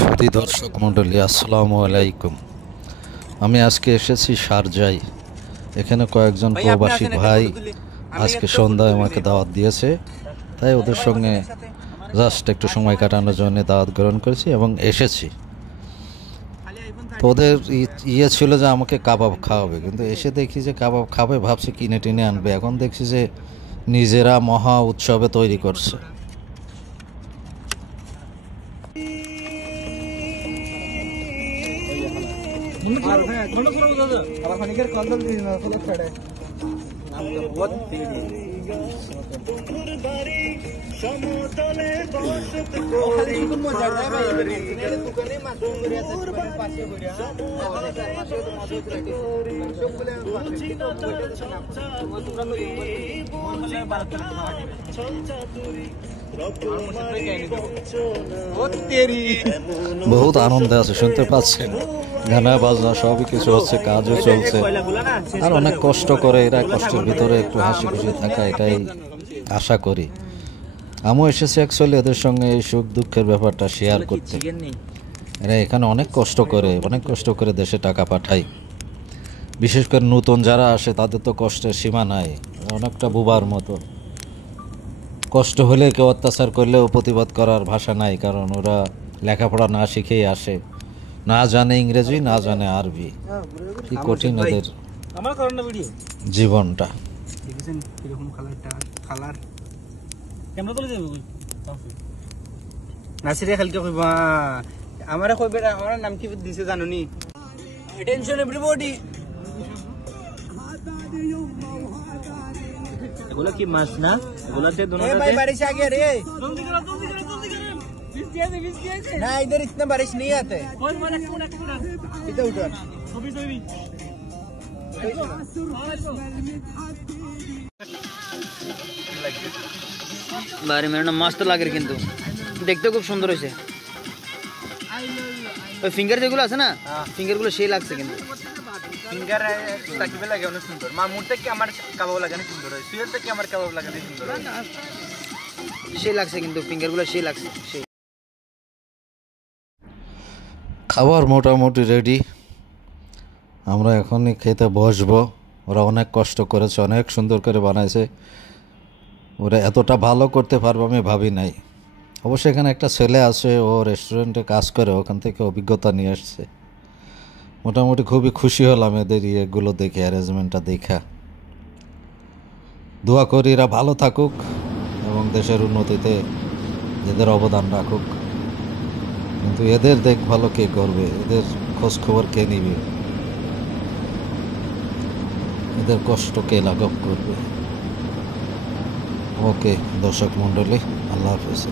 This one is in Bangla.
সুধী দর্শক মণ্ডলী, আসসালামু আলাইকুম। আমি আজকে এসেছি শারজায়। এখানে কয়েকজন প্রবাসী ভাই আজকে সন্ধ্যায় আমাকে দাওয়াত দিয়েছে, তাই ওদের সঙ্গে জাস্ট একটু সময় কাটানোর জন্য দাওয়াত গ্রহণ করেছি এবং এসেছি। তো ওদের ইয়ে ছিল যে আমাকে কাবাব খাওয়াবে, কিন্তু এসে দেখি যে কাবাব খাবে ভাবছি কিনে টিনে আনবে, এখন দেখছি যে নিজেরা মহা উৎসবে তৈরি করছে। বহুত আনন্দে আছে, শুনতে পাচ্ছেন গানা বাজনা সবই কিছু হচ্ছে, কাজও চলছে। আর অনেক কষ্ট করে এরা, কষ্টের ভিতরে একটু হাসি খুশি থাকা, এটাই আশা করি। আমিও এসেছি অ্যাকচুয়ালি এদের সঙ্গে এই সুখ দুঃখের ব্যাপারটা শেয়ার করতে। এরা এখানে অনেক কষ্ট করে দেশে টাকা পাঠায়। বিশেষ করে নতুন যারা আসে তাদের তো কষ্টের সীমা নাই, অনেকটা বুবার মতো। কষ্ট হলে কেউ অত্যাচার করলেও প্রতিবাদ করার ভাষা নাই, কারণ ওরা লেখাপড়া না শিখেই আসে, না জানে ইংরেজি, না জানে আরবি। কি কঠিন ওদের জীবনটা। নাসিরে খালকে কইবা আমারে কইবে, আমার নাম কি দিছে জানো নি? Attention everybody. এগুলো কি মাছ না? এগুলাতে दोनों ए भाई बारिश आ गया रे, जल्दी करो बिस्की ना, इधर इतना बारिश नहीं आता है। और मार एक मिनट इधर उठो अभी बारे मेरा ना मस्त লাগে কিন্তু দেখতে খুব সুন্দর হয়েছে। ওই ফিঙ্গার যেগুলো আছে না, ফিঙ্গারগুলো সেই লাগছে কিন্তু। ফিঙ্গার তাকিবে লাগে অনেক সুন্দর। মামুর থেকে আমার কাবাব লাগানো সুন্দর হয়, সুয়েল থেকে আমার কাবাব লাগানো সুন্দর হয়। সেই লাগছে কিন্তু ফিঙ্গারগুলো সেই লাগছে। সেই খাবার মোটামুটি রেডি, আমরা এখনই খেতে বসবো। ওরা অনেক কষ্ট করেছে, অনেক সুন্দর করে বানাইছে। ওরা এতটা ভালো করতে পারবে আমি ভাবি নাই। অবশ্যই এখানে একটা ছেলে আছে, ও রেস্টুরেন্টে কাজ করে, ওখান থেকে অভিজ্ঞতা নিয়ে আসছে। মোটামুটি খুবই খুশি হলাম এদের ইয়েগুলো দেখে, অ্যারেঞ্জমেন্টটা দেখা। দোয়া করি এরা ভালো থাকুক এবং দেশের উন্নতিতে এদের অবদান রাখুক। কিন্তু এদের দেখভালও কে করবে, এদের খোঁজ খবর কে নিবে, এদের কষ্ট কে লাঘব করবে? ওকে দর্শক মণ্ডলী, আল্লাহ হাফেজ।